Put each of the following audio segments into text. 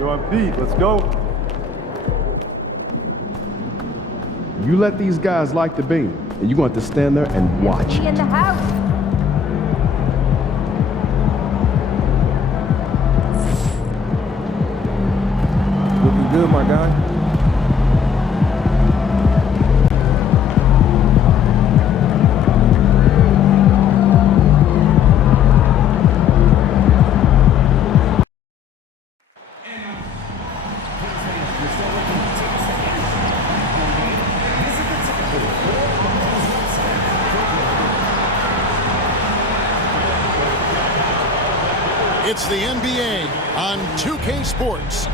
You're on beat. Let's go. You let these guys like the beam, and you're going to have to stand there and watch. In the house. Looking good, my guy. It's the NBA on 2K Sports.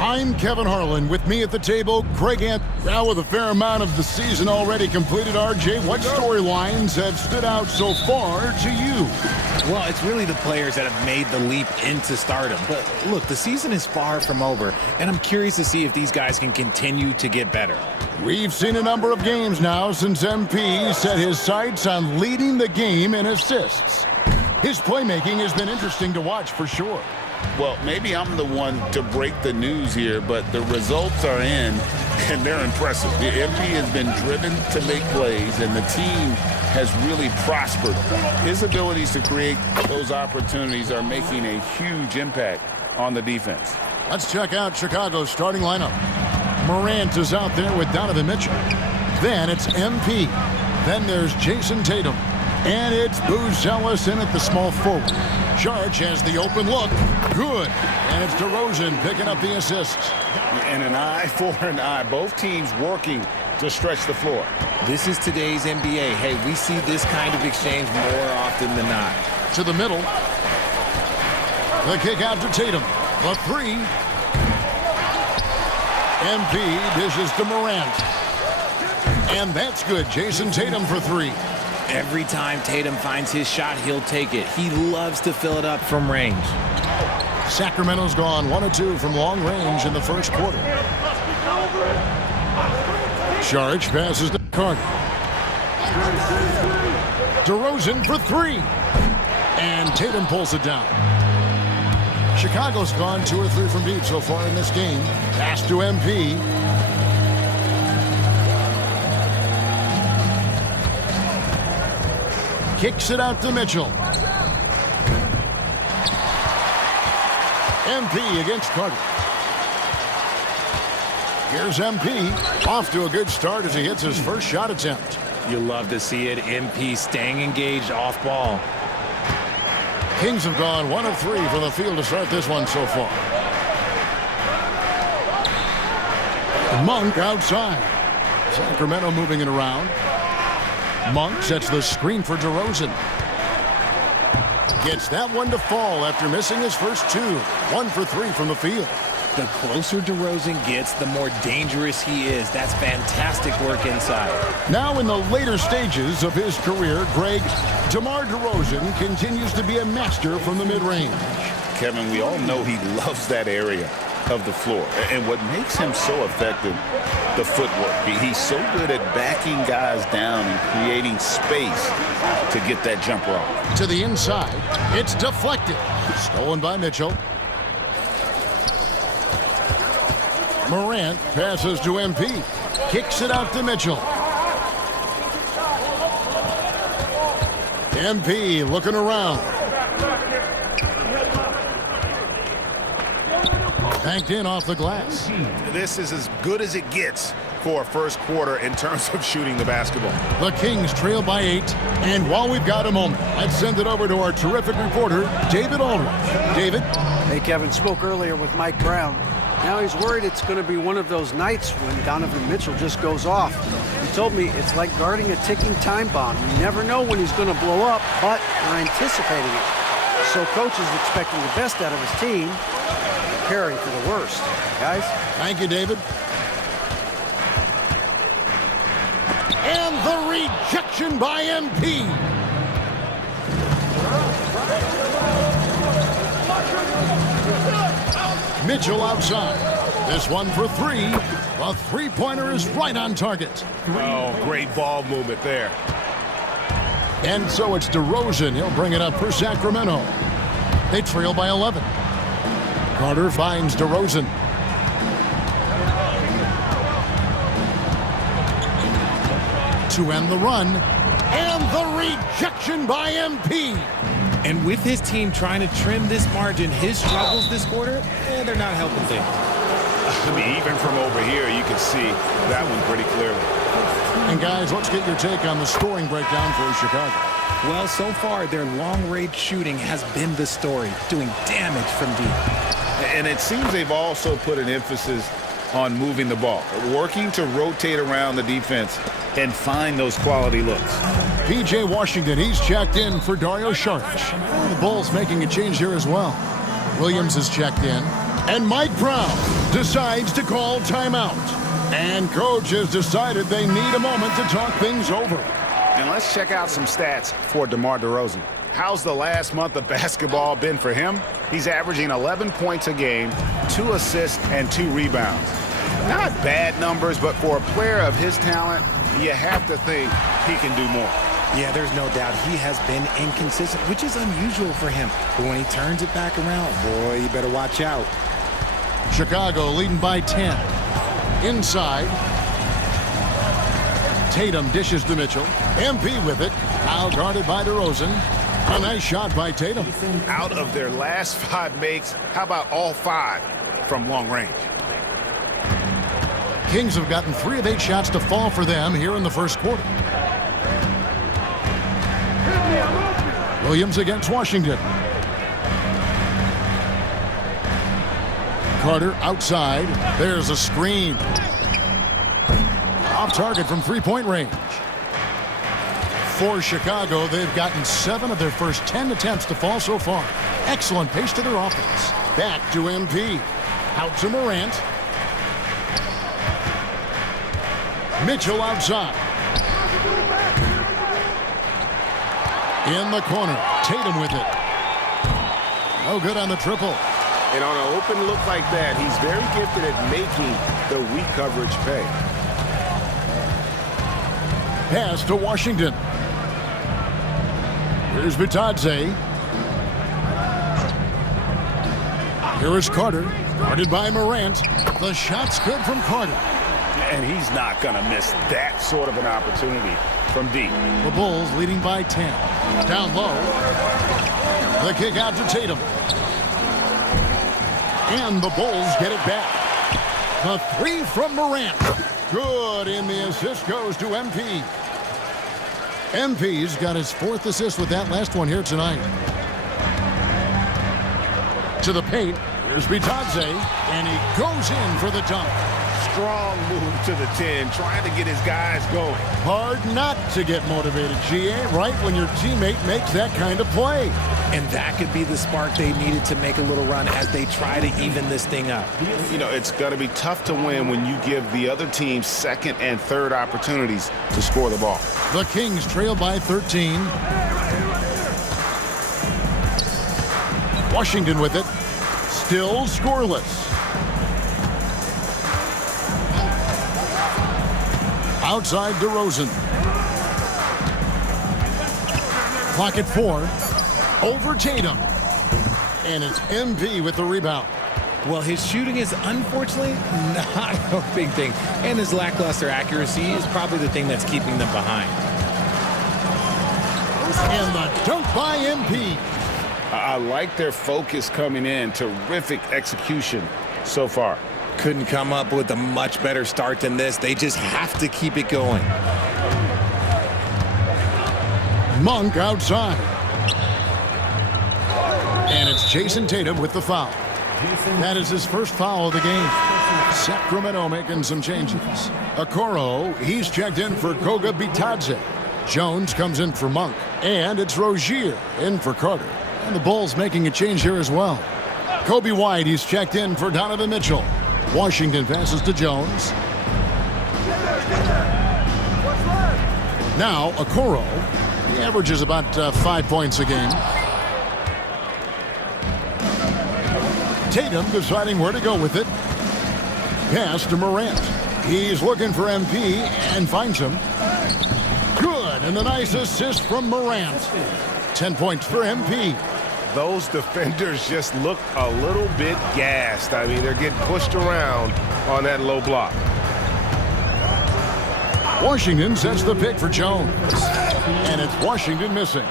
I'm Kevin Harlan. With me at the table, Greg Ant. Now with a fair amount of the season already completed, RJ, what storylines have stood out so far to you? Well, it's really the players that have made the leap into stardom. But look, the season is far from over, and I'm curious to see if these guys can continue to get better. We've seen a number of games now since MP set his sights on leading the game in assists. His playmaking has been interesting to watch for sure. Well, maybe I'm the one to break the news here, but the results are in, and they're impressive. The MP has been driven to make plays, and the team has really prospered. His abilities to create those opportunities are making a huge impact on the defense. Let's check out Chicago's starting lineup. Morant is out there with Donovan Mitchell. Then it's MP. Then there's Jayson Tatum. And it's Booz Ellis in at the small forward. Charge has the open look. Good. And it's DeRozan picking up the assists. And an eye for an eye. Both teams working to stretch the floor. This is today's NBA. Hey, we see this kind of exchange more often than not. To the middle. The kick out to Tatum. The three. MP dishes to Morant. And that's good. Jayson Tatum for three. Every time Tatum finds his shot, he'll take it. He loves to fill it up from range. Sacramento's gone 1 of 2 from long range in the first quarter. Charge passes to Carter. DeRozan for three. And Tatum pulls it down. Chicago's gone 2 or 3 from deep so far in this game. Pass to MP. Kicks it out to Mitchell. MP against Carter. Here's MP. Off to a good start as he hits his first shot attempt. You love to see it. MP staying engaged off ball. Kings have gone 1 of 3 from the field to start this one so far. Monk outside. Sacramento moving it around. Monk sets the screen for DeRozan. Gets that one to fall after missing his first 2. 1 for 3 from the field. The closer DeRozan gets, the more dangerous he is. That's fantastic work inside. Now in the later stages of his career, Greg, DeMar DeRozan continues to be a master from the mid-range. Kevin, we all know he loves that area of the floor. And what makes him so effective, the footwork. He's so good at backing guys down and creating space to get that jumper off. To the inside, it's deflected. Stolen by Mitchell. Morant passes to MP. Kicks it out to Mitchell. MP looking around. Banked in off the glass. This is as good as it gets for a first quarter in terms of shooting the basketball. The Kings trail by 8. And while we've got a moment, let's send it over to our terrific reporter, David Aldridge. David? Hey, Kevin, spoke earlier with Mike Brown. Now he's worried it's going to be one of those nights when Donovan Mitchell just goes off. He told me it's like guarding a ticking time bomb. You never know when he's going to blow up, but you're anticipating it. So coach is expecting the best out of his team, preparing for the worst. Guys? Thank you, David. And the rejection by MP. Mitchell outside. This one for 3. A three-pointer is right on target. Oh, great ball movement there. And so it's DeRozan. He'll bring it up for Sacramento. They trail by 11. Carter finds DeRozan. To end the run, and the rejection by MP. And with his team trying to trim this margin, his struggles this quarter, they're not helping things. I mean, even from over here, you can see that one pretty clearly. And guys, let's get your take on the scoring breakdown for Chicago. Well, so far, their long-range shooting has been the story, doing damage from deep. And it seems they've also put an emphasis on moving the ball, working to rotate around the defense and find those quality looks. P.J. Washington, he's checked in for Dario Saric. The Bulls making a change here as well. Williams is checked in. And Mike Brown decides to call timeout. And coach has decided they need a moment to talk things over. And let's check out some stats for DeMar DeRozan. How's the last month of basketball been for him? He's averaging 11 points a game, 2 assists, and 2 rebounds. Not bad numbers, but for a player of his talent, you have to think he can do more. Yeah, there's no doubt he has been inconsistent, which is unusual for him. But when he turns it back around, boy, you better watch out. Chicago leading by 10. Inside. Tatum dishes to Mitchell. MP with it. Now guarded by DeRozan. A nice shot by Tatum. Out of their last 5 makes, how about all 5 from long range? Kings have gotten 3 of 8 shots to fall for them here in the first quarter. Williams against Washington. Carter outside. There's a screen. Off target from three-point range. For Chicago, they've gotten 7 of their first 10 attempts to fall so far. Excellent pace to their offense. Back to MP. Out to Morant. Mitchell outside. In the corner. Tatum with it. No good on the triple. And on an open look like that, he's very gifted at making the weak coverage pay. Pass to Washington. Here's Bitadze. Here is Carter. Guarded by Morant. The shot's good from Carter. And he's not going to miss that sort of an opportunity from deep. The Bulls leading by 10. Down low. The kick out to Tatum. And the Bulls get it back. The 3 from Morant. Good, and the assist goes to MP. MP's got his 4th assist with that last one here tonight. To the paint. Here's Bitadze. And he goes in for the dunk. Strong move to the 10, trying to get his guys going. Hard not to get motivated, GA, right when your teammate makes that kind of play. And that could be the spark they needed to make a little run as they try to even this thing up. You know, it's going to be tough to win when you give the other team 2nd and 3rd opportunities to score the ball. The Kings trail by 13. Washington with it. Still scoreless. Outside DeRozan. Clock at 4. Over Tatum. And it's MP with the rebound. Well, his shooting is unfortunately not a big thing. And his lackluster accuracy is probably the thing that's keeping them behind. And the dunk by MP. I like their focus coming in. Terrific execution so far. Couldn't come up with a much better start than this. They just have to keep it going. Monk outside. And it's Jayson Tatum with the foul. That is his first foul of the game. Sacramento making some changes. Okoro, he's checked in for Goga Bitadze. Jones comes in for Monk. And it's Rozier in for Carter. And the Bulls making a change here as well. Kobe White, he's checked in for Donovan Mitchell. Washington passes to Jones. Now, Okoro. He averages about 5 points a game. Tatum deciding where to go with it. Pass to Morant. He's looking for MP and finds him. Good, and a nice assist from Morant. 10 points for MP. those defenders just look a little bit gassed. I mean, they're getting pushed around on that low block. Washington sets the pick for Jones. And it's Washington missing.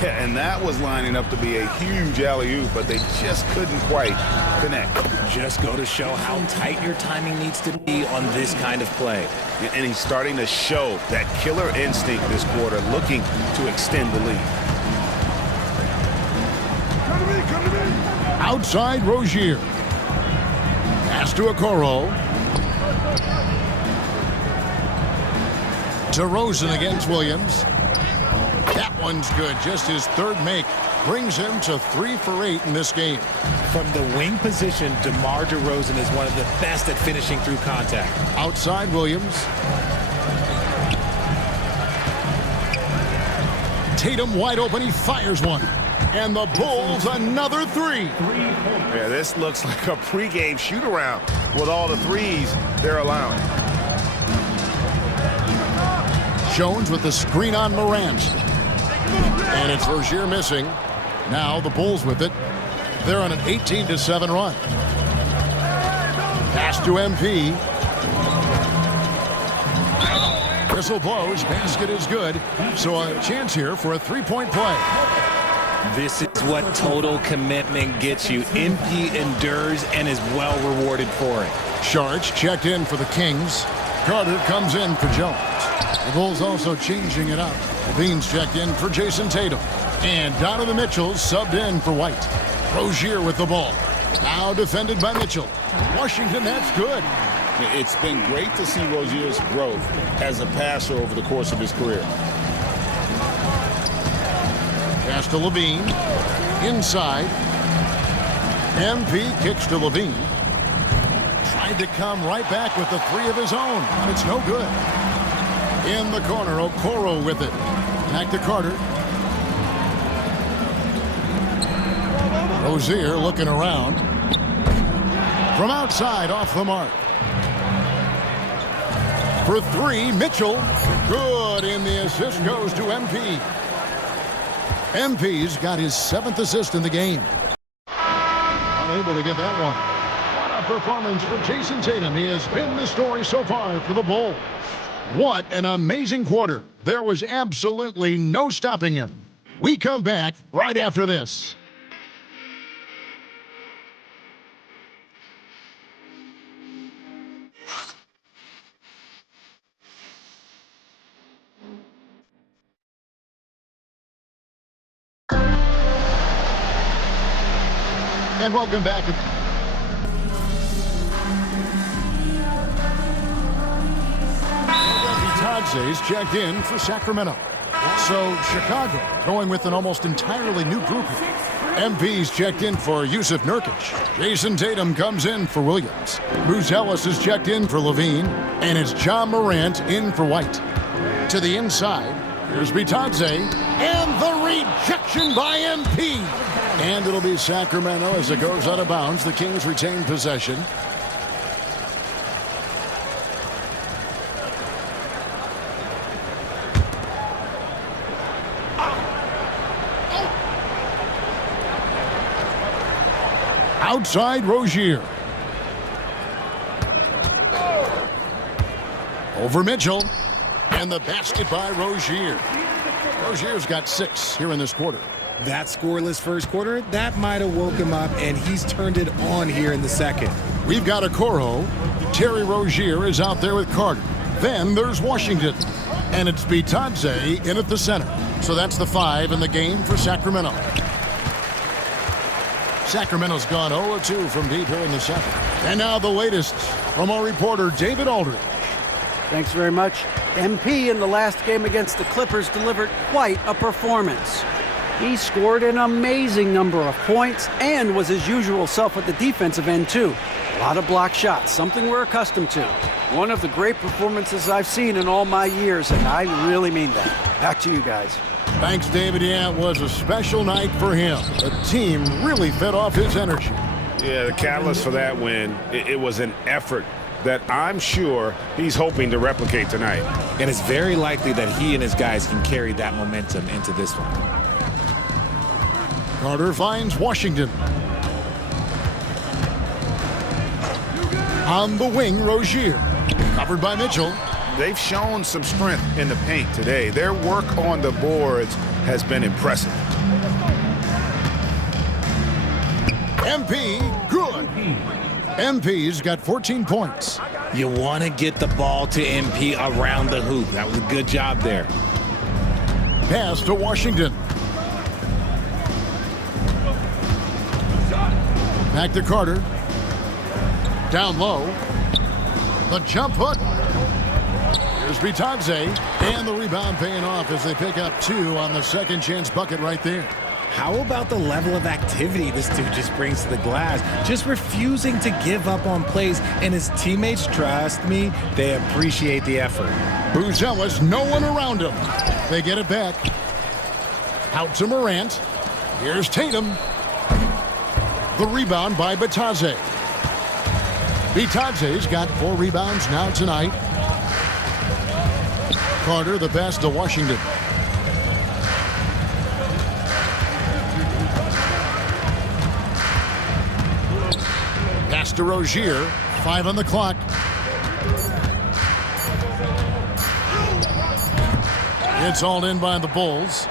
Yeah, and that was lining up to be a huge alley-oop, but they just couldn't quite connect. Just go to show how tight your timing needs to be on this kind of play. And he's starting to show that killer instinct this quarter, looking to extend the lead. Outside Rozier. Pass to Okoro. DeRozan against Williams. That one's good. Just his third make brings him to 3 for 8 in this game. From the wing position, DeMar DeRozan is one of the best at finishing through contact. Outside Williams. Tatum wide open. He fires one. And the Bulls another 3. Yeah, this looks like a pregame shoot-around with all the threes they're allowing. Jones with the screen on Morant. And it's Rozier missing. Now the Bulls with it. They're on an 18-7 run. Pass to MP. Whistle blows. Basket is good. So a chance here for a three-point play. This is what total commitment gets you. MP endures and is well rewarded for it. Sharge checked in for the Kings. Carter comes in for Jones. The Bulls also changing it up. Levine's checked in for Jayson Tatum. And Donovan Mitchell subbed in for White. Rozier with the ball. Now defended by Mitchell. Washington, that's good. It's been great to see Rozier's growth as a passer over the course of his career. Pass to Levine. Inside. MP kicks to Levine. Tried to come right back with the 3 of his own, but it's no good. In the corner, Okoro with it. Back to Carter. Rozier looking around. From outside, off the mark. For 3, Mitchell. Good, and the assist goes to MP. MP's got his 7th assist in the game. Unable to get that one. What a performance for Jayson Tatum. He has been the story so far for the Bulls. What an amazing quarter. There was absolutely no stopping him. We come back right after this. And welcome back. Tadze's checked in for Sacramento. So Chicago going with an almost entirely new group. MP's checked in for Yusuf Nurkic. Jayson Tatum comes in for Williams. Bruce Ellis is checked in for Levine. And it's John Morant in for White. To the inside, here's Bitadze. And the rejection by MP. And it'll be Sacramento as it goes out of bounds. The Kings retain possession. Outside Rozier. Over Mitchell. And the basket by Rozier. Rozier's got 6 here in this quarter. That scoreless first quarter, that might have woke him up, and he's turned it on here in the second. We've got Okoro. Terry Rozier is out there with Carter. Then there's Washington. And it's Bitadze in at the center. So that's the 5 in the game for Sacramento. Sacramento's gone 0-2 from deep here in the second. And now the latest from our reporter, David Aldridge. Thanks very much. MP in the last game against the Clippers delivered quite a performance. He scored an amazing number of points and was his usual self at the defensive end, too. A lot of block shots, something we're accustomed to. One of the great performances I've seen in all my years, and I really mean that. Back to you guys. Thanks, David. Yeah, it was a special night for him. The team really fed off his energy. Yeah, the catalyst for that win, it was an effort that I'm sure he's hoping to replicate tonight. And it's very likely that he and his guys can carry that momentum into this one. Carter finds Washington. On the wing, Rozier. Covered by Mitchell. They've shown some strength in the paint today. Their work on the boards has been impressive. MP, good. MP's got 14 points. You want to get the ball to MP around the hoop. That was a good job there. Pass to Washington. Back to Carter. Down low. The jump hook. Here's Bitadze. And the rebound paying off as they pick up 2 on the second chance bucket right there. How about the level of activity this dude just brings to the glass? Just refusing to give up on plays, and his teammates, trust me, they appreciate the effort. Buzelis, no one around him. They get it back. Out to Morant. Here's Tatum. The rebound by Bitadze. Bitadze's got 4 rebounds now tonight. Carter, the pass to Washington. Pass to Rozier. 5 on the clock. It's all in by the Bulls.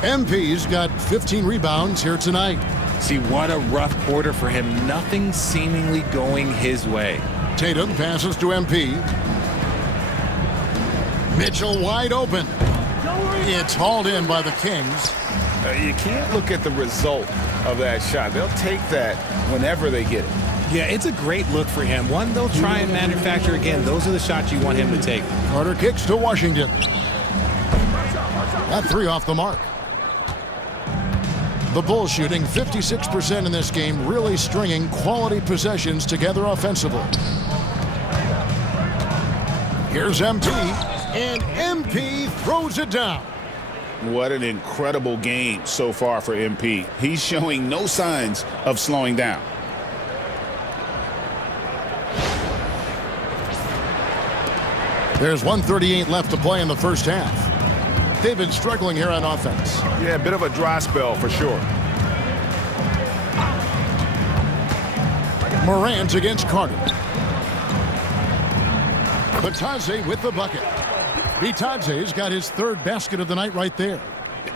MP's got 15 rebounds here tonight. See, what a rough quarter for him. Nothing seemingly going his way. Tatum passes to MP. Mitchell wide open. It's hauled in by the Kings. You can't look at the result of that shot. They'll take that whenever they get it. Yeah, it's a great look for him. One they'll try and manufacture again. Those are the shots you want him to take. Carter kicks to Washington. That 3 off the mark. The Bulls shooting 56% in this game, really stringing quality possessions together offensively. Here's MP, and MP throws it down. What an incredible game so far for MP. He's showing no signs of slowing down. There's 1:38 left to play in the first half. They've been struggling here on offense. Yeah, a bit of a dry spell for sure. Morant against Carter. Bitadze with the bucket. Bitadze's got his 3rd basket of the night right there.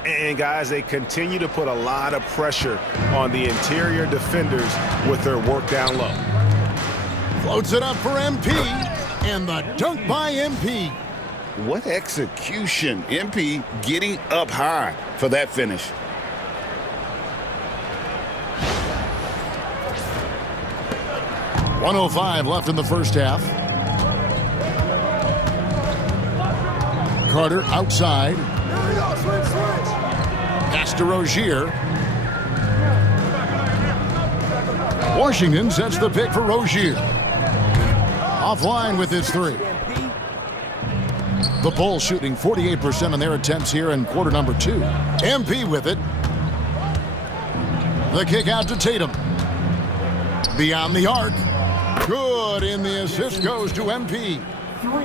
And guys, they continue to put a lot of pressure on the interior defenders with their work down low. Floats it up for MP, and the dunk by MP. What execution. MP getting up high for that finish. .105 left in the first half. Carter outside. Pass to Rozier. Washington sets the pick for Rozier. Offline with his 3. The Bulls shooting 48% on their attempts here in quarter number 2. MP with it. The kick out to Tatum. Beyond the arc. Good, and the assist goes to MP.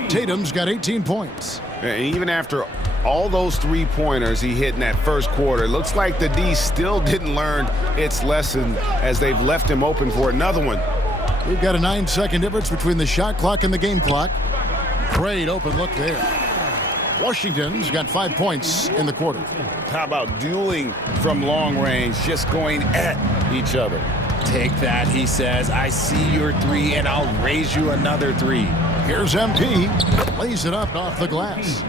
Tatum's got 18 points. And even after all those 3-pointers he hit in that first quarter, it looks like the D still didn't learn its lesson as they've left him open for another one. We've got a 9-second difference between the shot clock and the game clock. Great open look there. Washington's got 5 points in the quarter. How about dueling from long range, just going at each other? Take that, he says. I see your 3, and I'll raise you another 3. Here's MP. Lays it up off the glass.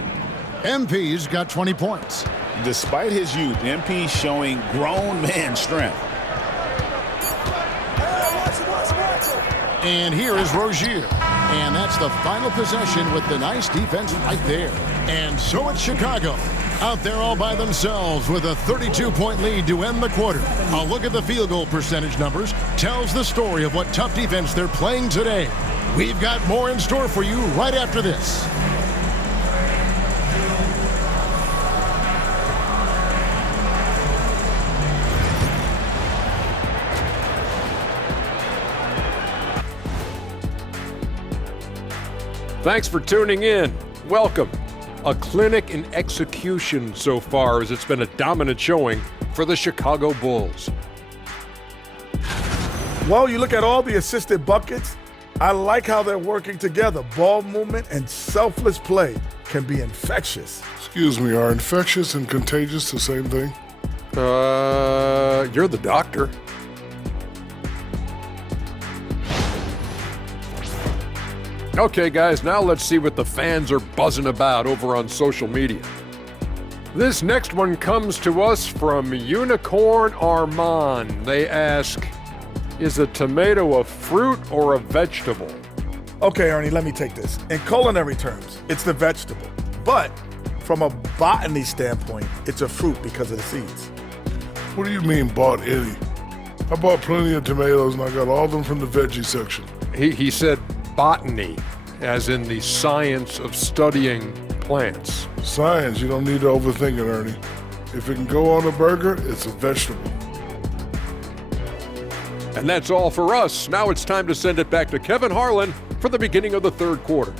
MP's got 20 points. Despite his youth, MP showing grown man strength. And here is Rozier. And that's the final possession with the nice defense right there. And so it's Chicago out there all by themselves with a 32-point lead to end the quarter. A look at the field goal percentage numbers tells the story of what tough defense they're playing today. We've got more in store for you right after this. Thanks for tuning in. Welcome. A clinic in execution so far, as it's been a dominant showing for the Chicago Bulls. Well, you look at all the assisted buckets, I like how they're working together. Ball movement and selfless play can be infectious. Excuse me, are infectious and contagious the same thing? You're the doctor. Okay, guys, now let's see what the fans are buzzing about over on social media. This next one comes to us from Unicorn Armand. They ask, is a tomato a fruit or a vegetable? Okay, Ernie, let me take this. In culinary terms, it's the vegetable. But from a botany standpoint, it's a fruit because of the seeds. What do you mean, bought any? I bought plenty of tomatoes and I got all of them from the veggie section. He said botany, as in the science of studying plants. Science, you don't need to overthink it, Ernie. If it can go on a burger, it's a vegetable. And that's all for us. Now it's time to send it back to Kevin Harlan for the beginning of the third quarter.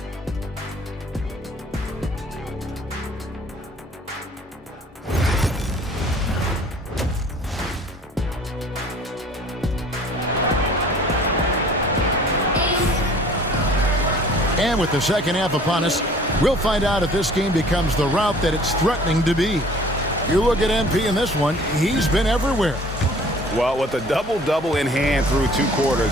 And with the second half upon us, we'll find out if this game becomes the route that it's threatening to be. You look at MP in this one, he's been everywhere. Well, with a double-double in hand through 2 quarters,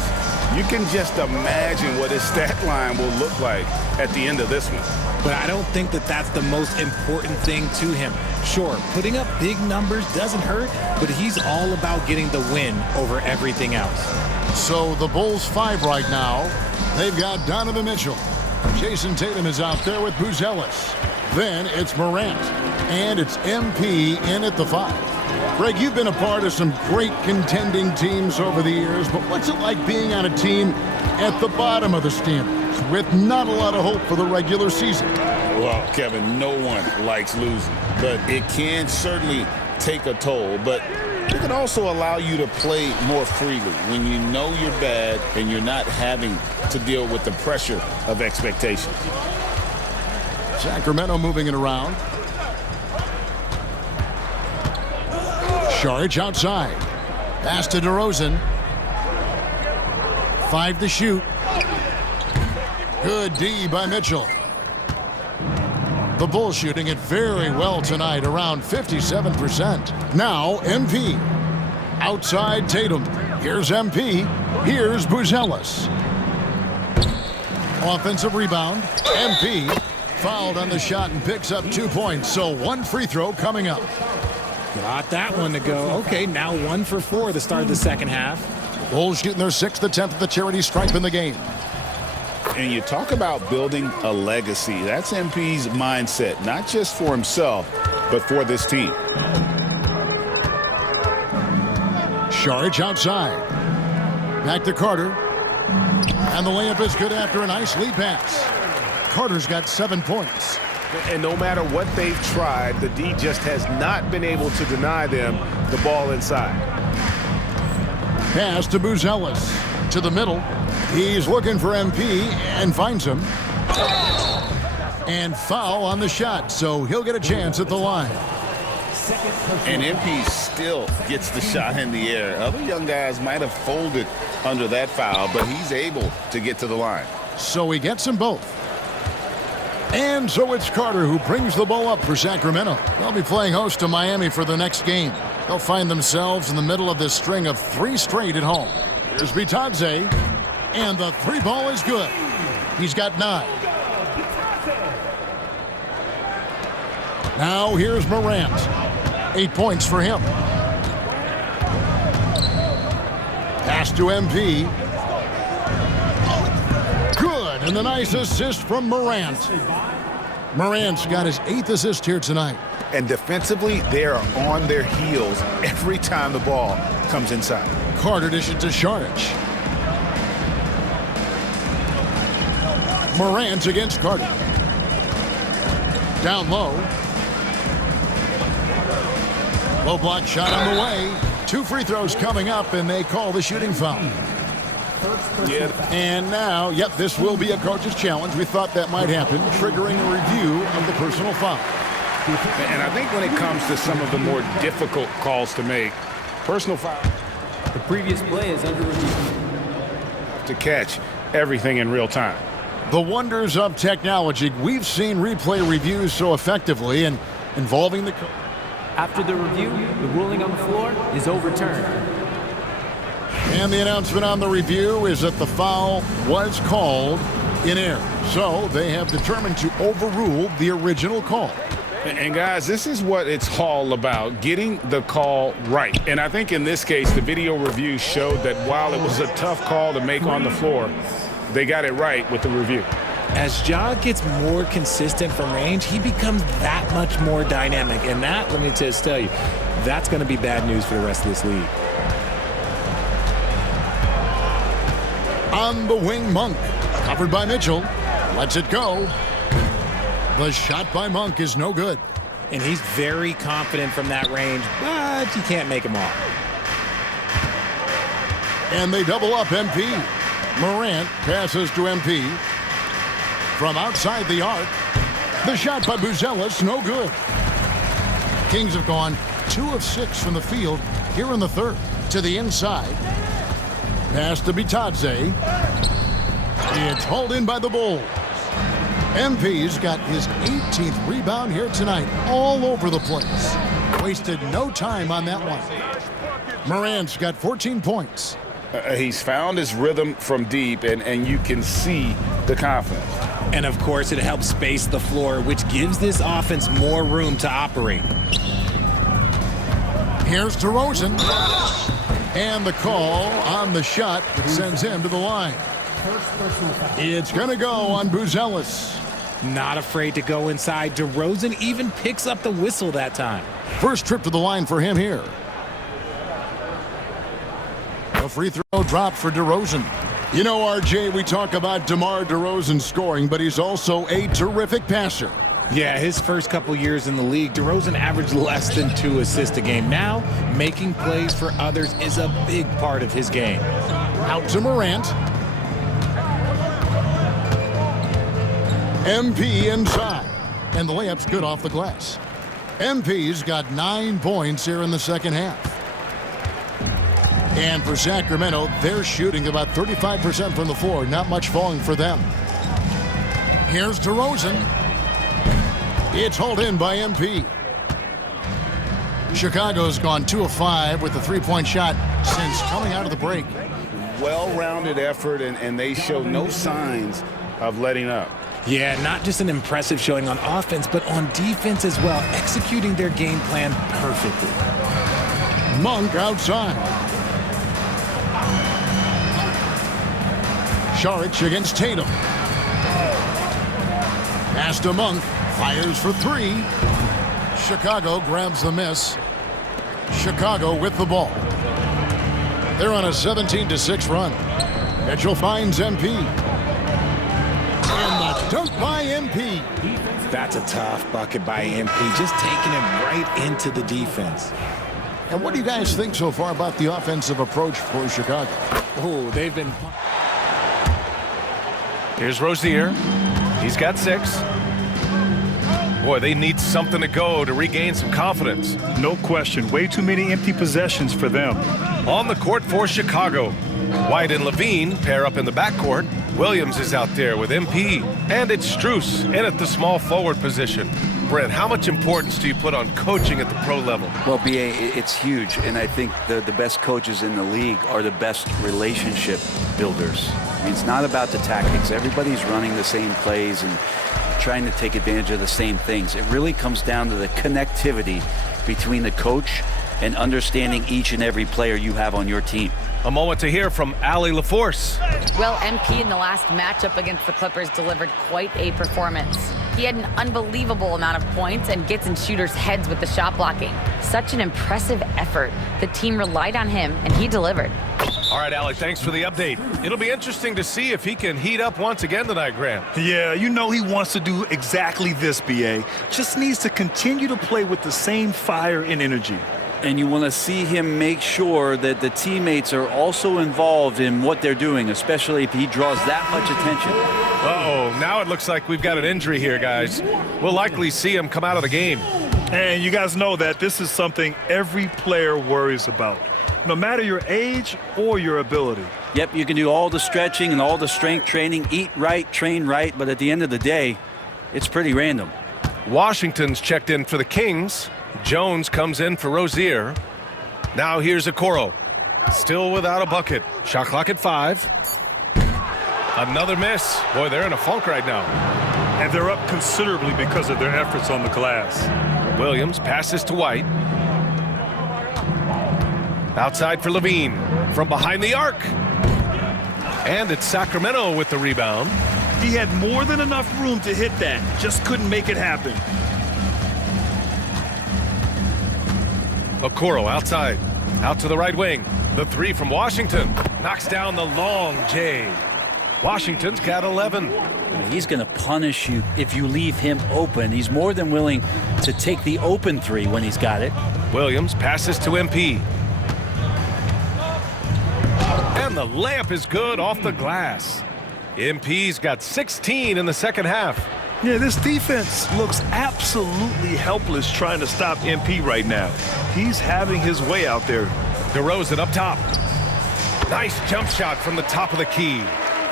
you can just imagine what his stat line will look like at the end of this one. But I don't think that that's the most important thing to him. Sure, putting up big numbers doesn't hurt, but he's all about getting the win over everything else. So the Bulls 5 right now. They've got Donovan Mitchell. Jayson Tatum is out there with Buzelis. Then it's Morant. And it's MP in at the 5. Greg, you've been a part of some great contending teams over the years, but what's it like being on a team at the bottom of the standings with not a lot of hope for the regular season? Well, Kevin, no one likes losing, but it can certainly take a toll. But it can also allow you to play more freely when you know you're bad and you're not having to deal with the pressure of expectations. Sacramento moving it around. Saric outside. Pass to DeRozan. 5 to shoot. Good D by Mitchell. The Bulls shooting it very well tonight, around 57%. Now MP. Outside Tatum. Here's MP. Here's Buzelis. Offensive rebound. MP fouled on the shot and picks up 2 points. So 1 free throw coming up. Got that one to go. Okay, now 1 for 4 to start the second half. Bulls shooting their 6th attempt at the charity stripe in the game. And you talk about building a legacy. That's MP's mindset, not just for himself, but for this team. Saric outside. Back to Carter. And the layup is good after a nice lead pass. Carter's got 7 points. And no matter what they've tried, the D just has not been able to deny them the ball inside. Pass to Buzelis. To the middle. He's looking for MP and finds him. And foul on the shot, so he'll get a chance at the line. And MP still gets the shot in the air. Other young guys might have folded under that foul, but he's able to get to the line. So he gets them both. And so it's Carter who brings the ball up for Sacramento. They'll be playing host to Miami for the next game. They'll find themselves in the middle of this string of 3 straight at home. Here's Bitadze, and the 3 ball is good. He's got 9. Now here's Morant. 8 points for him. Pass to MP. Good, and the nice assist from Morant. Morant's got his 8th assist here tonight. And defensively, they are on their heels every time the ball comes inside. Carter dishes to Saric. Morant against Carter. Down low. Low block shot on the way. 2 free throws coming up, and they call the shooting foul. Yeah. And now, yep, this will be a coach's challenge. We thought that might happen, triggering a review of the personal foul. And I think when it comes to some of the more difficult calls to make, personal foul. The previous play is under review. To catch everything in real time. The wonders of technology. We've seen replay reviews so effectively and involving the... After the review, the ruling on the floor is overturned. And the announcement on the review is that the foul was called in error. So they have determined to overrule the original call. And guys, this is what it's all about, getting the call right. And I think in this case, the video review showed that while it was a tough call to make on the floor, they got it right with the review. As Ja gets more consistent from range, he becomes that much more dynamic. And that, let me just tell you, that's going to be bad news for the rest of this league. On the wing, Monk. Covered by Mitchell. Lets it go. The shot by Monk is no good. And he's very confident from that range, but you can't make him all. And they double up MP. Morant passes to MP. From outside the arc, the shot by Buzelis, no good. Kings have gone 2 of 6 from the field here in the third. To the inside. Pass to Bitadze. It's hauled in by the Bulls. MP's got his 18th rebound here tonight, all over the place. Wasted no time on that one. Morant's got 14 points. He's found his rhythm from deep, and you can see the confidence. And of course, it helps space the floor, which gives this offense more room to operate. Here's DeRozan. And the call on the shot that sends him to the line. It's going to go on Buzelis. Not afraid to go inside. DeRozan even picks up the whistle that time. First trip to the line for him here. A free throw drop for DeRozan. You know, RJ, we talk about DeMar DeRozan scoring, but he's also a terrific passer. Yeah, his first couple years in the league, DeRozan averaged less than 2 assists a game. Now, making plays for others is a big part of his game. Out to Morant. MP inside. And the layup's good off the glass. MP's got 9 points here in the second half. And for Sacramento, they're shooting about 35% from the floor. Not much falling for them. Here's DeRozan. It's hauled in by MP. Chicago's gone 2 of 5 with the three-point shot since coming out of the break. Well-rounded effort, and they show no signs of letting up. Yeah, not just an impressive showing on offense, but on defense as well, executing their game plan perfectly. Monk outside. Saric against Tatum. Pass to Monk. Fires for 3. Chicago grabs the miss. Chicago with the ball. They're on a 17-6 run. Mitchell finds MP. And the dunk by MP. That's a tough bucket by MP, just taking him right into the defense. And what do you guys think so far about the offensive approach for Chicago? Oh, they've been... Here's Rozier. He's got 6. Boy, they need something to go to regain some confidence. No question. Way too many empty possessions for them. On the court for Chicago. White and Levine pair up in the backcourt. Williams is out there with MP. And it's Strus in at the small forward position. Brent, how much importance do you put on coaching at the pro level? Well, B.A., it's huge. And I think the best coaches in the league are the best relationship builders. I mean, it's not about the tactics. Everybody's running the same plays and trying to take advantage of the same things. It really comes down to the connectivity between the coach and understanding each and every player you have on your team. A moment to hear from Allie LaForce. Well, MP in the last matchup against the Clippers delivered quite a performance. He had an unbelievable amount of points and gets in shooters' heads with the shot blocking. Such an impressive effort. The team relied on him, and he delivered. All right, Allie, thanks for the update. It'll be interesting to see if he can heat up once again tonight, Graham. Yeah, you know he wants to do exactly this, B.A. Just needs to continue to play with the same fire and energy. And you want to see him make sure that the teammates are also involved in what they're doing, especially if he draws that much attention. Uh-oh, now it looks like we've got an injury here, guys. We'll likely see him come out of the game. And you guys know that this is something every player worries about, no matter your age or your ability. Yep, you can do all the stretching and all the strength training, eat right, train right, but at the end of the day, it's pretty random. Washington's checked in for the Kings. Jones comes in for Rozier. Now here's Okoro. Still without a bucket. Shot clock at 5. Another miss. Boy, they're in a funk right now. And they're up considerably because of their efforts on the glass. Williams passes to White. Outside for Levine. From behind the arc. And it's Sacramento with the rebound. He had more than enough room to hit that. Just couldn't make it happen. Okoro outside. Out to the right wing. The 3 from Washington. Knocks down the long J. Washington's got 11. He's going to punish you if you leave him open. He's more than willing to take the open 3 when he's got it. Williams passes to MP. And the layup is good off the glass. MP's got 16 in the second half. Yeah, this defense looks absolutely helpless trying to stop MP right now. He's having his way out there. DeRozan up top. Nice jump shot from the top of the key.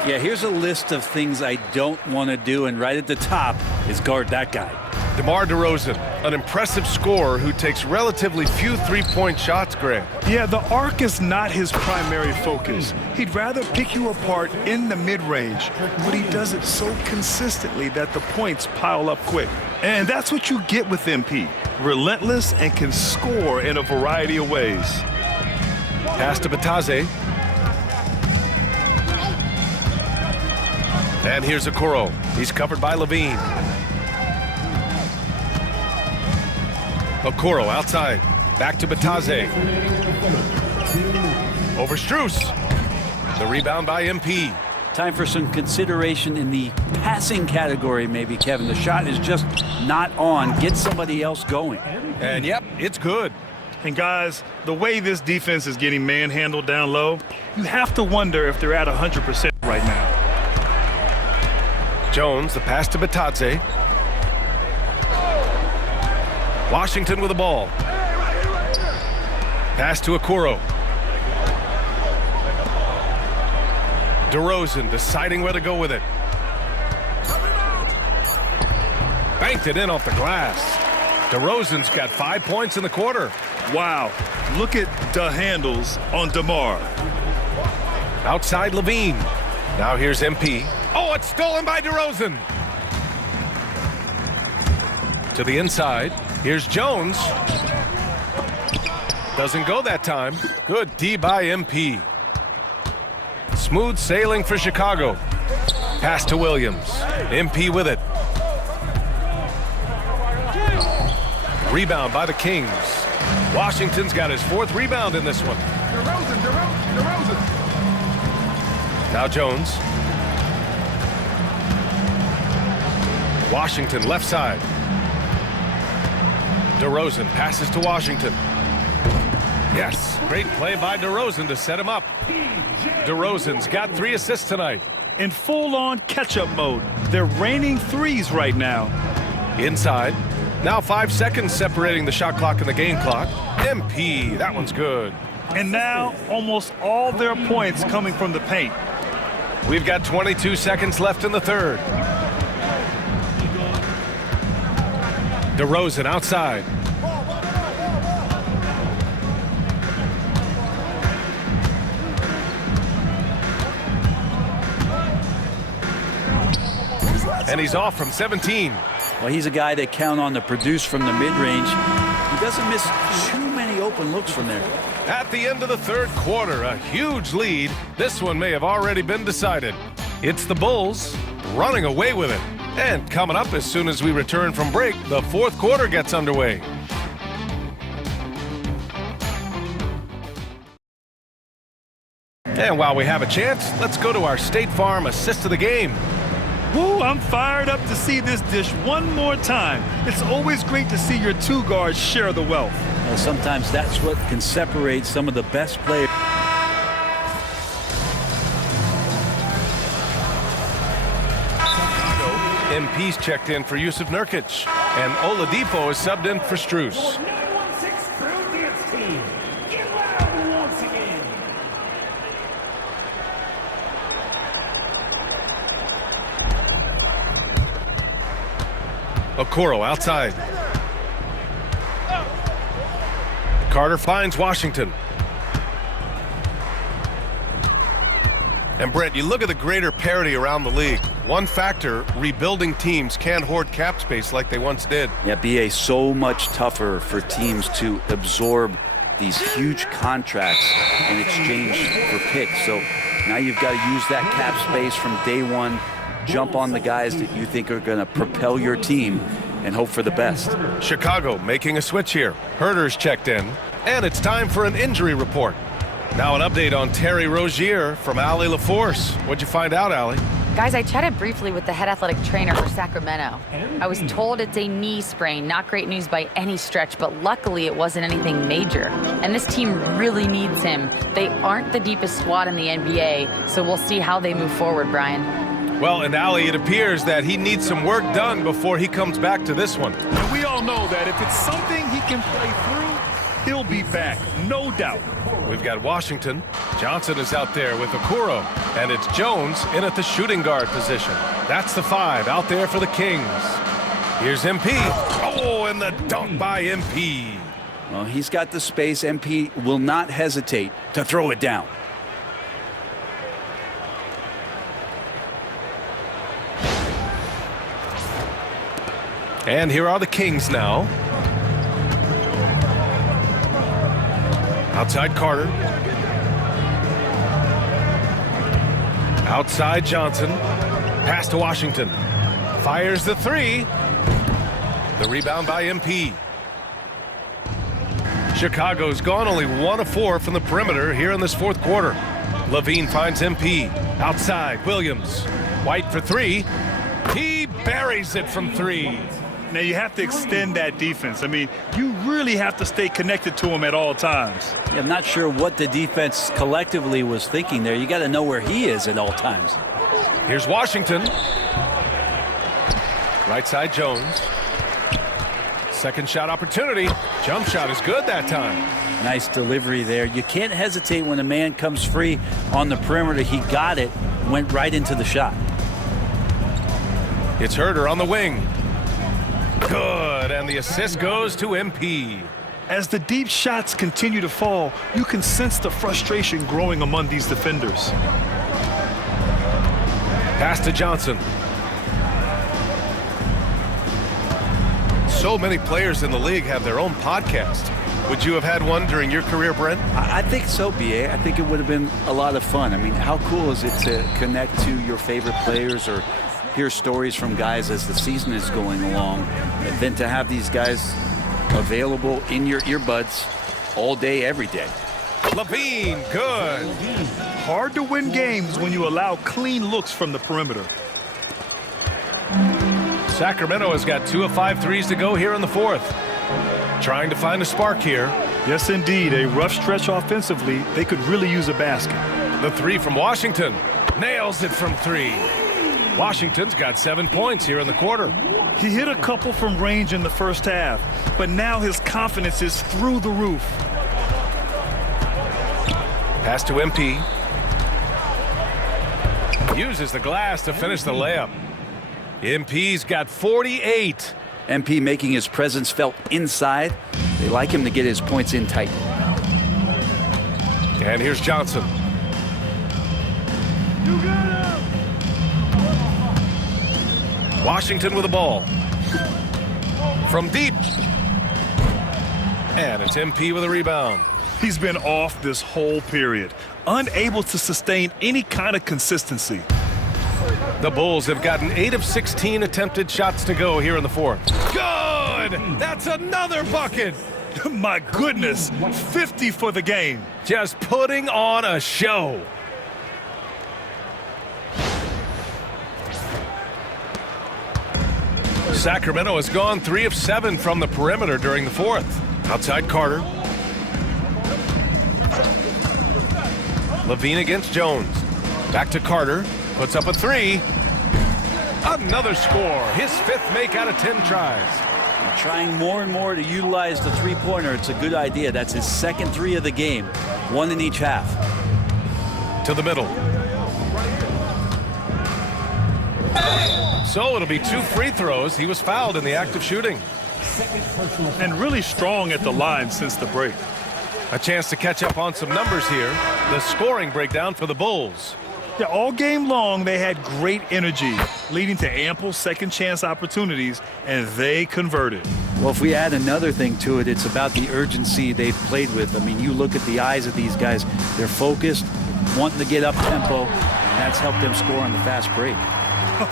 Yeah, here's a list of things I don't want to do, and right at the top is guard that guy. DeMar DeRozan, an impressive scorer who takes relatively few three-point shots, Greg. Yeah, the arc is not his primary focus. He'd rather pick you apart in the mid-range, but he does it so consistently that the points pile up quick. And that's what you get with MP. Relentless and can score in a variety of ways. Pass to Bataze. And here's Okoro. He's covered by Levine. Okoro outside. Back to Bataze. Over Strus. The rebound by MP. Time for some consideration in the passing category, maybe, Kevin. The shot is just not on. Get somebody else going. And, yep, it's good. And, guys, the way this defense is getting manhandled down low, you have to wonder if they're at 100% right now. Jones, the pass to Bataze. Washington with the ball. Pass to Okoro. DeRozan deciding where to go with it. Banked it in off the glass. DeRozan's got 5 points in the quarter. Wow. Look at the handles on DeMar. Outside Levine. Now here's MP. Oh, it's stolen by DeRozan. To the inside. Here's Jones. Doesn't go that time. Good D by MP. Smooth sailing for Chicago. Pass to Williams. MP with it. Rebound by the Kings. Washington's got his 4th rebound in this one. DeRozan. Now Jones. Washington left side. DeRozan passes to Washington. Yes, great play by DeRozan to set him up. DeRozan's got 3 assists tonight. In full-on catch-up mode. They're raining threes right now. Inside. Now 5 seconds separating the shot clock and the game clock. MP, that one's good. And now almost all their points coming from the paint. We've got 22 seconds left in the third. DeRozan outside. And he's off from 17. Well, he's a guy that count on to produce from the mid-range. He doesn't miss too many open looks from there. At the end of the third quarter, a huge lead. This one may have already been decided. It's the Bulls running away with it. And coming up as soon as we return from break, the fourth quarter gets underway. And while we have a chance, let's go to our State Farm assist of the game. Woo, I'm fired up to see this dish one more time. It's always great to see your 2 guards share the wealth. Well, sometimes that's what can separate some of the best players. MP's checked in for Yusuf Nurkic. And Oladipo is subbed in for Strus. Okoro outside. Carter finds Washington. And Brent, you look at the greater parity around the league. One factor, rebuilding teams can't hoard cap space like they once did. Yeah, BA, so much tougher for teams to absorb these huge contracts in exchange for picks. So now you've got to use that cap space from day one, jump on the guys that you think are going to propel your team, and hope for the best. Chicago making a switch here. Herter's checked in, and it's time for an injury report. Now an update on Terry Rozier from Allie LaForce. What'd you find out, Allie? Guys, I chatted briefly with the head athletic trainer for Sacramento. I was told it's a knee sprain, not great news by any stretch, but luckily it wasn't anything major. And this team really needs him. They aren't the deepest squad in the NBA, so we'll see how they move forward, Brian. Well, and Allie, it appears that he needs some work done before he comes back to this one. And we all know that if it's something he can play through, he'll be back, no doubt. We've got Washington. Johnson is out there with Okoro. And it's Jones in at the shooting guard position. That's the 5 out there for the Kings. Here's MP. Oh, and the dunk by MP. Well, he's got the space. MP will not hesitate to throw it down. And here are the Kings now. Outside Carter. Outside Johnson. Pass to Washington. Fires the 3. The rebound by MP. Chicago's gone only 1 of 4 from the perimeter here in this fourth quarter. Levine finds MP. Outside Williams. White for 3. He buries it from 3. Now you have to extend that defense. I mean, you really have to stay connected to him at all times. Yeah, I'm not sure what the defense collectively was thinking there. You got to know where he is at all times. Here's Washington. Right side Jones. Second shot opportunity. Jump shot is good that time. Nice delivery there. You can't hesitate when a man comes free on the perimeter. He got it, went right into the shot. It's Herter on the wing. Good, and the assist goes to MP. As the deep shots continue to fall, you can sense the frustration growing among these defenders. Pass to Johnson. So many players in the league have their own podcast. Would you have had one during your career, Brent? I think so, BA. I think it would have been a lot of fun. I mean, how cool is it to connect to your favorite players or hear stories from guys as the season is going along, and then to have these guys available in your earbuds all day, every day. Levine, good. Hard to win games when you allow clean looks from the perimeter. Sacramento has got 2 of 5 threes to go here in the fourth. Trying to find a spark here. Yes, indeed. A rough stretch offensively. They could really use a basket. The 3 from Washington. Nails it from 3. Washington's got 7 points here in the quarter. He hit a couple from range in the first half, but now his confidence is through the roof. Pass to MP. Uses the glass to finish the layup. MP's got 48. MP making his presence felt inside. They like him to get his points in tight. And here's Johnson. Washington with the ball. From deep. And it's MP with a rebound. He's been off this whole period, unable to sustain any kind of consistency. The Bulls have gotten 8 of 16 attempted shots to go here in the fourth. Good! That's another bucket! My goodness, 50 for the game. Just putting on a show. Sacramento has gone 3 of 7 from the perimeter during the fourth. Outside Carter. Levine against Jones. Back to Carter. Puts up a 3. Another score. His 5th make out of 10 tries. Trying more and more to utilize the three-pointer. It's a good idea. That's his 2nd 3 of the game. 1 in each half. To the middle. So it'll be 2 free throws. He was fouled in the act of shooting. And really strong at the line since the break. A chance to catch up on some numbers here. The scoring breakdown for the Bulls. Yeah, all game long, they had great energy, leading to ample second chance opportunities, and they converted. Well, if we add another thing to it, it's about the urgency they've played with. I mean, you look at the eyes of these guys. They're focused, wanting to get up tempo, and that's helped them score on the fast break.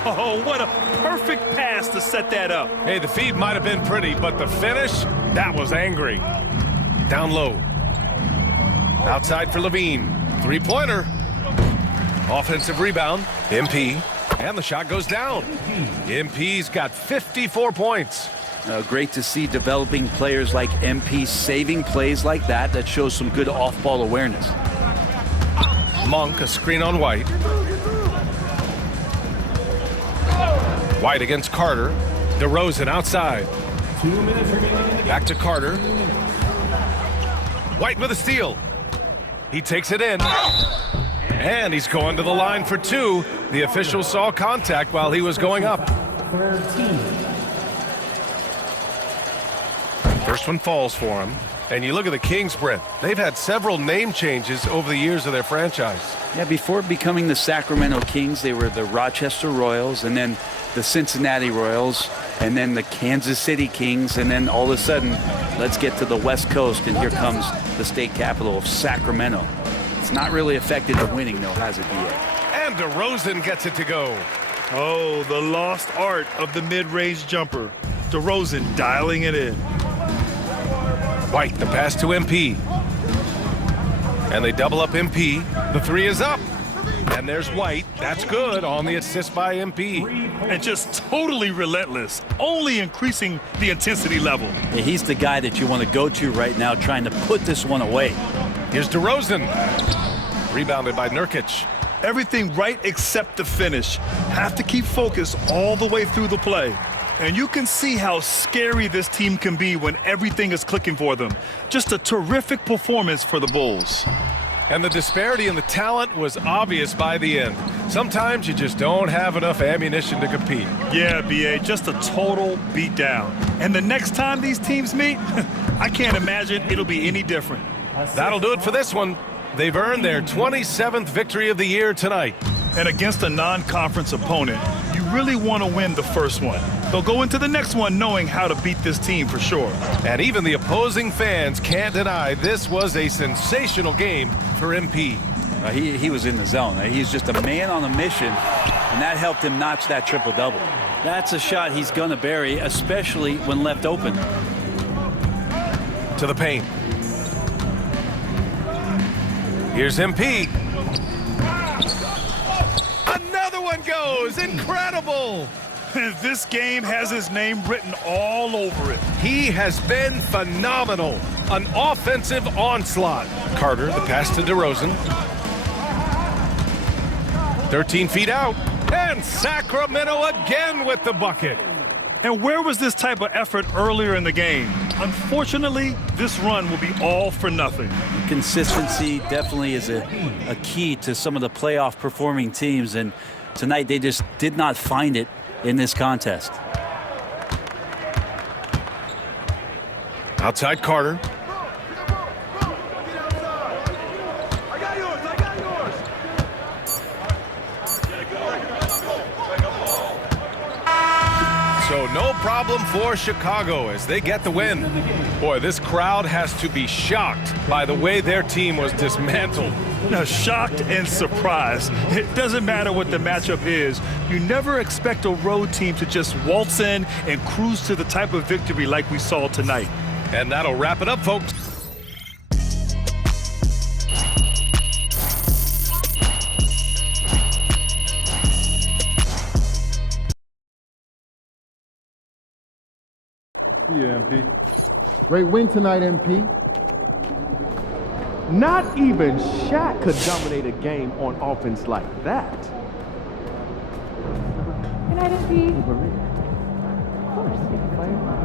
Oh, what a perfect pass to set that up. Hey, the feed might have been pretty, but the finish, that was angry. Down low. Outside for Levine. 3-pointer. Offensive rebound. MP. And the shot goes down. MP's got 54 points. Great to see developing players like MP saving plays like that. That shows some good off-ball awareness. Monk, a screen on White. White against Carter. DeRozan outside. 2 minutes remaining. Back to Carter. White with a steal. He takes it in. And he's going to the line for 2. The official saw contact while he was going up. 13. First one falls for him. And you look at the Kings, Brent. They've had several name changes over the years of their franchise. Yeah, before becoming the Sacramento Kings, they were the Rochester Royals, and then the Cincinnati Royals, and then the Kansas City Kings, and then all of a sudden, let's get to the West Coast, and here comes the state capital of Sacramento. It's not really affected the winning, though, has it, B.A.? And DeRozan gets it to go. Oh, the lost art of the mid-range jumper. DeRozan dialing it in. White, the pass to MP. And they double up MP. The 3 is up. And there's White. That's good on the assist by MP. And just totally relentless, only increasing the intensity level. Yeah, he's the guy that you want to go to right now, trying to put this one away. Here's DeRozan. Rebounded by Nurkic. Everything right except the finish. Have to keep focused all the way through the play. And you can see how scary this team can be when everything is clicking for them. Just a terrific performance for the Bulls. And the disparity in the talent was obvious by the end. Sometimes you just don't have enough ammunition to compete. Yeah, B.A., just a total beatdown. And the next time these teams meet, I can't imagine it'll be any different. That'll do it for this one. They've earned their 27th victory of the year tonight. And against a non-conference opponent, you really want to win the first one. They'll go into the next one knowing how to beat this team for sure. And even the opposing fans can't deny this was a sensational game for MP. He was in the zone. He's just a man on a mission, and that helped him notch that triple-double. That's a shot he's going to bury, especially when left open. To the paint. Here's MP. Another one goes. Incredible. This game has his name written all over it. He has been phenomenal. An offensive onslaught. Carter, the pass to DeRozan. 13 feet out. And Sacramento again with the bucket. And where was this type of effort earlier in the game? Unfortunately, this run will be all for nothing. Consistency definitely is a key to some of the playoff performing teams, and tonight they just did not find it in this contest. Outside Carter. So no problem for Chicago as they get the win. Boy, this crowd has to be shocked by the way their team was dismantled. Now, shocked and surprised. It doesn't matter what the matchup is. You never expect a road team to just waltz in and cruise to the type of victory like we saw tonight. And that'll wrap it up, folks. See you, MP. Great win tonight, MP. Not even Shaq could dominate a game on offense like that. Good night, Of course,